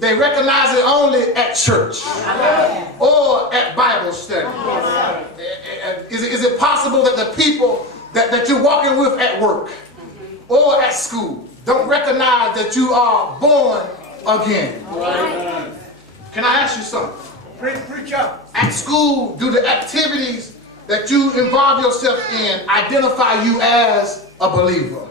they recognize it only at church or at Bible study. Is it possible that the people that you're walking with at work or at school don't recognize that you are born again? Can I ask you something? Preach up. At school, do the activities that you involve yourself in identify you as a believer?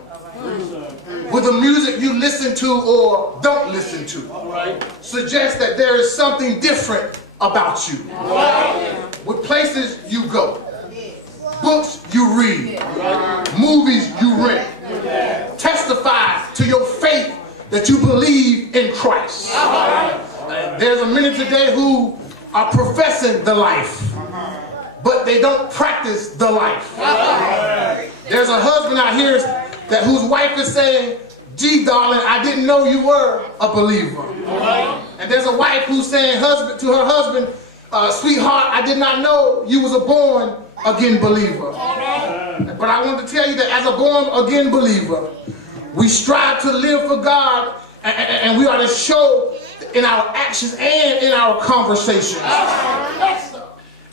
With the music you listen to or don't listen to suggest that there is something different about you. With places you go, books you read, movies you rent, testify to your faith that you believe in Christ. There's many today who are professing the life, but they don't practice the life. There's a husband out here whose wife is saying, "Gee, darling, I didn't know you were a believer." And there's a wife who's saying to her husband, "Sweetheart, I did not know you was a born again believer." But I want to tell you that as a born again believer, we strive to live for God, and we are to show in our actions and in our conversations.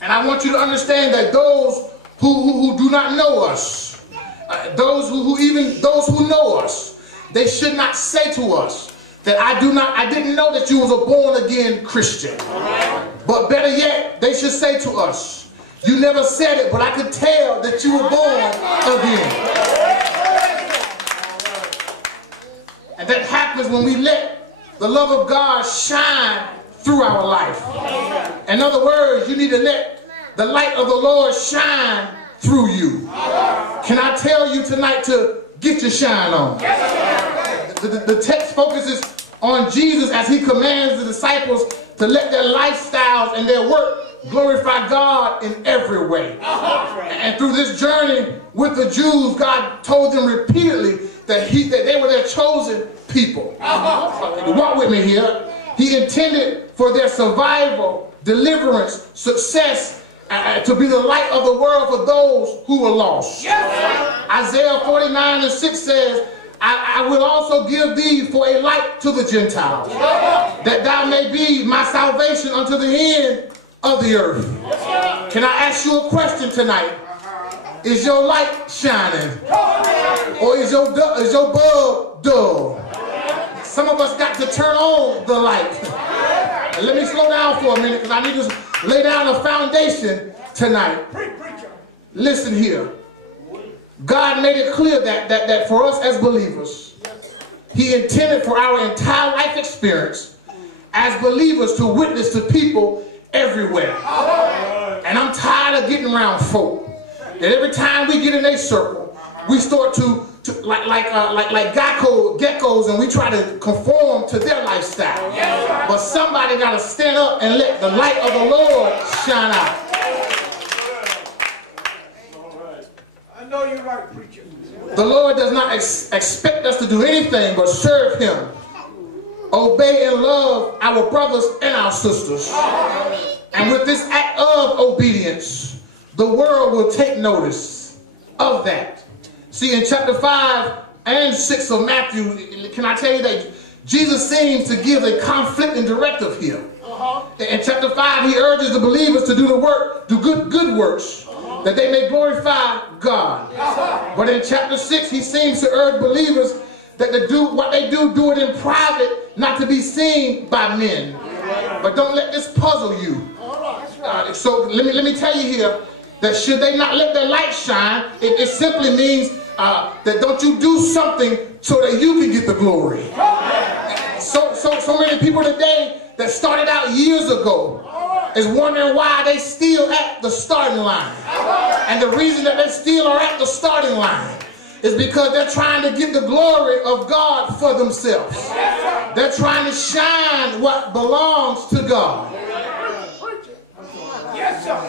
And I want you to understand that those who do not know us, those who know us, they should not say to us that I didn't know that you was a born again Christian. But better yet, they should say to us, "You never said it, but I could tell that you were born again." And that happens when we let the love of God shine through our life. In other words, you need to let the light of the Lord shine through you. Can I tell you tonight to get your shine on? The text focuses on Jesus as he commands the disciples to let their lifestyles and their work glorify God in every way. And through this journey with the Jews, God told them repeatedly that they were their chosen people. Walk with me here. He intended for their survival, deliverance, success, to be the light of the world for those who were lost. Isaiah 49:6 says, I will also give thee for a light to the Gentiles, that thou may be my salvation unto the end of the earth. Can I ask you a question tonight? Is your light shining? Or is your bulb dull? Some of us got to turn on the light. And let me slow down for a minute because I need to lay down a foundation tonight. Listen here. God made it clear that for us as believers, he intended for our entire life experience as believers to witness to people everywhere. And I'm tired of getting around folk that every time we get in a circle, we start to like geckos, and we try to conform to their lifestyle. But somebody got to stand up and let the light of the Lord shine out. I know you're right, preacher. The Lord does not expect us to do anything but serve him, obey and love our brothers and our sisters. And with this act of obedience, the world will take notice of that. See, in chapter 5 and 6 of Matthew, can I tell you that Jesus seems to give a conflicting directive here. In chapter 5, he urges the believers to do the work, do good works, that they may glorify God. But in chapter 6, he seems to urge believers that to do what they do it in private, not to be seen by men. But don't let this puzzle you. So let me tell you here that should they not let their light shine, it simply means that don't you do something so that you can get the glory. So many people today that started out years ago is wondering why they still at the starting line. And the reason that they still are at the starting line is because they're trying to get the glory of God for themselves. They're trying to shine what belongs to God. Yes, sir.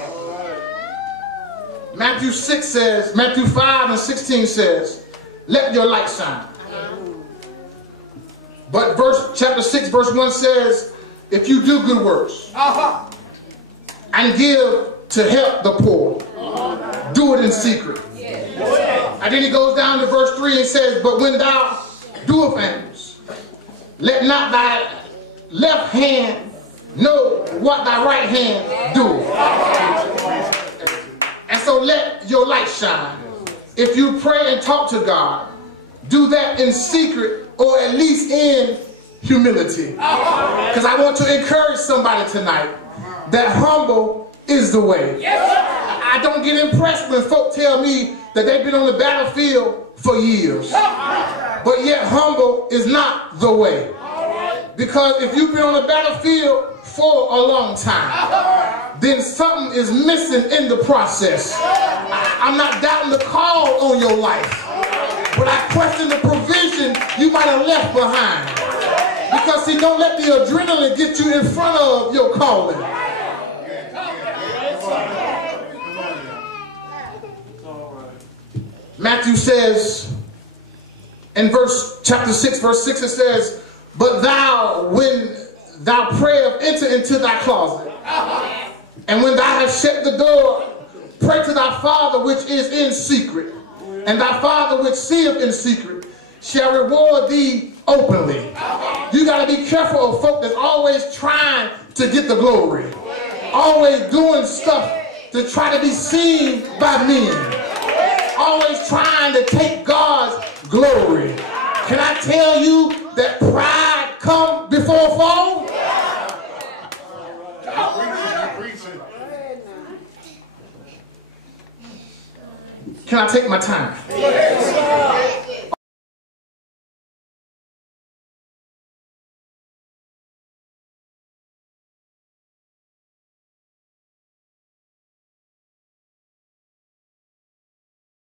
Matthew 5:16 says, let your light shine. But chapter 6 verse 1 says, if you do good works and give to help the poor, do it in secret. And then he goes down to verse 3 and says, but when thou doest things, let not thy left hand know what thy right hand doeth. And so let your light shine. If you pray and talk to God, do that in secret or at least in humility. Because I want to encourage somebody tonight that humble is the way. I don't get impressed when folk tell me that they've been on the battlefield for years. But yet humble is not the way. Because if you've been on the battlefield for a long time, then something is missing in the process. I'm not doubting the call on your life, but I question the provision you might have left behind. Because see, don't let the adrenaline get you in front of your calling. Matthew says in chapter 6, verse 6, it says, but thou, when thou prayest, enter into thy closet. And when thou hast shut the door, pray to thy Father which is in secret. And thy Father which seeth in secret shall reward thee openly. You got to be careful of folk that's always trying to get the glory. Always doing stuff to try to be seen by men. Always trying to take God's glory. Can I tell you that pride comes before a fall? Can I take my time?